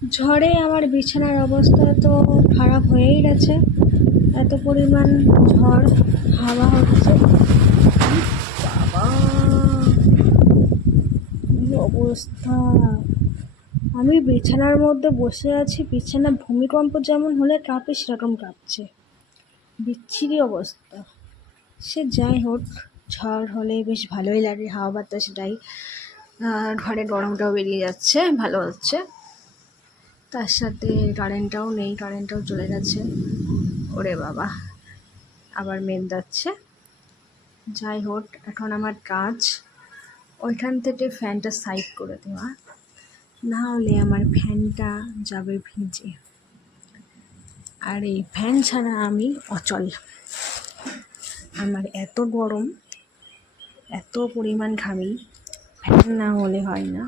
ঝড়ে আমার বিছানার অবস্থা তো খারাপ হয়েই গেছে। এত পরিমাণ ঝড় হাওয়া হচ্ছে, বাবা কি অবস্থা! আমি বিছানার মধ্যে বসে আছি, বিছানা ভূমিকম্প যেমন হলে কাঁপে সেরকম কাঁপছে, বিচ্ছিরি অবস্থা। সে যাই হোক, ঝড় হলে বেশ ভালোই লাগে, হাওয়া বাতাসটাই। ঘরে গরমটাও বেরিয়ে যাচ্ছে, ভালো হচ্ছে। তার সাথে কারেন্টটাও নেই, কারেন্টটাও চলে গেছে। ওরে বাবা, আবার মেঘ যাচ্ছে। যাই হোক, এখন আমার কাজ ওইখান থেকে ফ্যানটা সাইড করে দেওয়া, না হলে আমার ফ্যানটা যাবে ভিজে। আর এই ফ্যান ছাড়া আমি অচল। আমার এত গরম, এত পরিমাণ ঘামি, ফ্যান না হলে হয় না।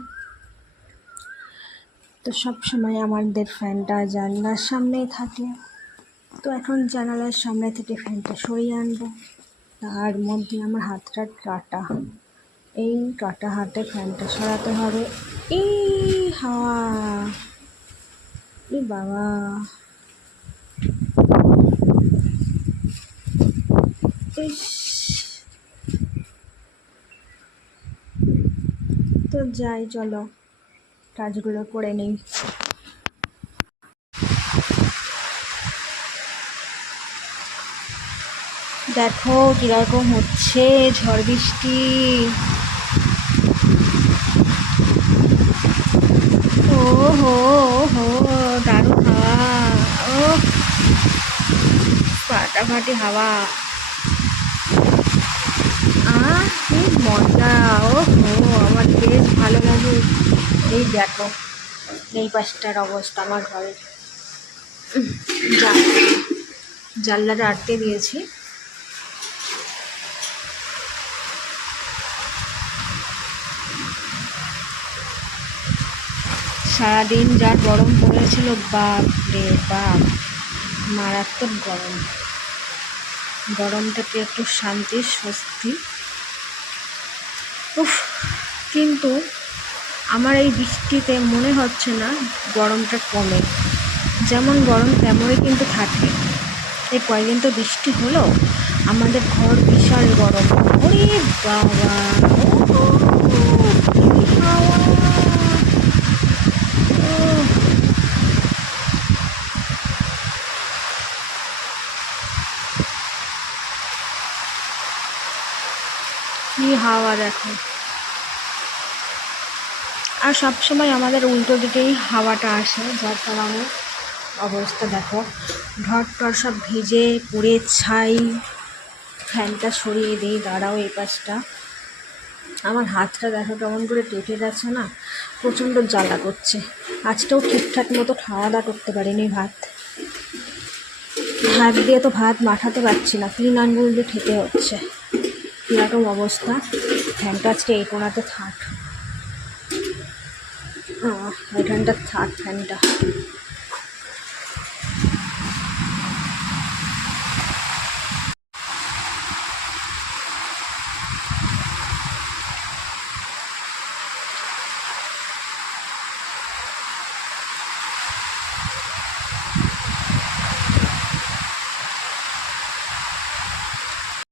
তো সবসময় আমাদের ফ্যানটা জানলার সামনেই থাকে। তো এখন জানালার সামনে থেকে ফ্যানটা সরিয়ে আনবো। তার মধ্যে আমার হাতটা কাটা, এই কাটা হাতে ফ্যানটা সরাতে হবে। এই হাওয়া, এই বাবা! ইস, তো যাই, চলো কাজগুলো করে নিই। দেখো কিরকম হচ্ছে ঝড় বৃষ্টি। ও হো হো, দারুণ হাওয়া! ও ফাটাফাটি হাওয়া, কি মজা! ও হো, আমার বেশ ভালো লাগে। এই দেখো এই পাশটার অবস্থা আমার ঘরে, জানলাটা আটকে দিয়েছি। সারাদিন যা গরম পড়েছিল, বাপ রে বাপ, মারাত্মক গরম। গরম থেকে একটু শান্তি, স্বস্তি। উফ, কিন্তু আমার এই বৃষ্টিতে মনে হচ্ছে না গরমটা কমে, যেমন গরম তেমনই কিন্তু থাকে। এই কয়েকদিন তো বৃষ্টি হলো, আমাদের ঘর বিশাল গরম। ওরে বাবা, ও কি হাওয়া! কি হাওয়া দেখো! আর সবসময় আমাদের উল্টো দিকেই হাওয়াটা আসে, যার কারণে অবস্থা দেখো, ঘর টর সব ভিজে পুড়ে ছাই। ফ্যানটা সরিয়ে দিই, দাঁড়াও এই পাশটা। আমার হাতটা দেখো কেমন করে কেটে গেছে না, প্রচণ্ড জ্বালা করছে। আজকেও ঠিকঠাক মতো খাওয়া দাওয়া করতে পারিনি, হাত দিয়ে তো ভাত মাখাতে পারছি না, 3 আঙ্গুল দিয়ে খেতে হচ্ছে। এরকম অবস্থা। ফ্যানটা আজকে এই কোণাতে থাক, ওইখানটা থাক ফ্যানটা।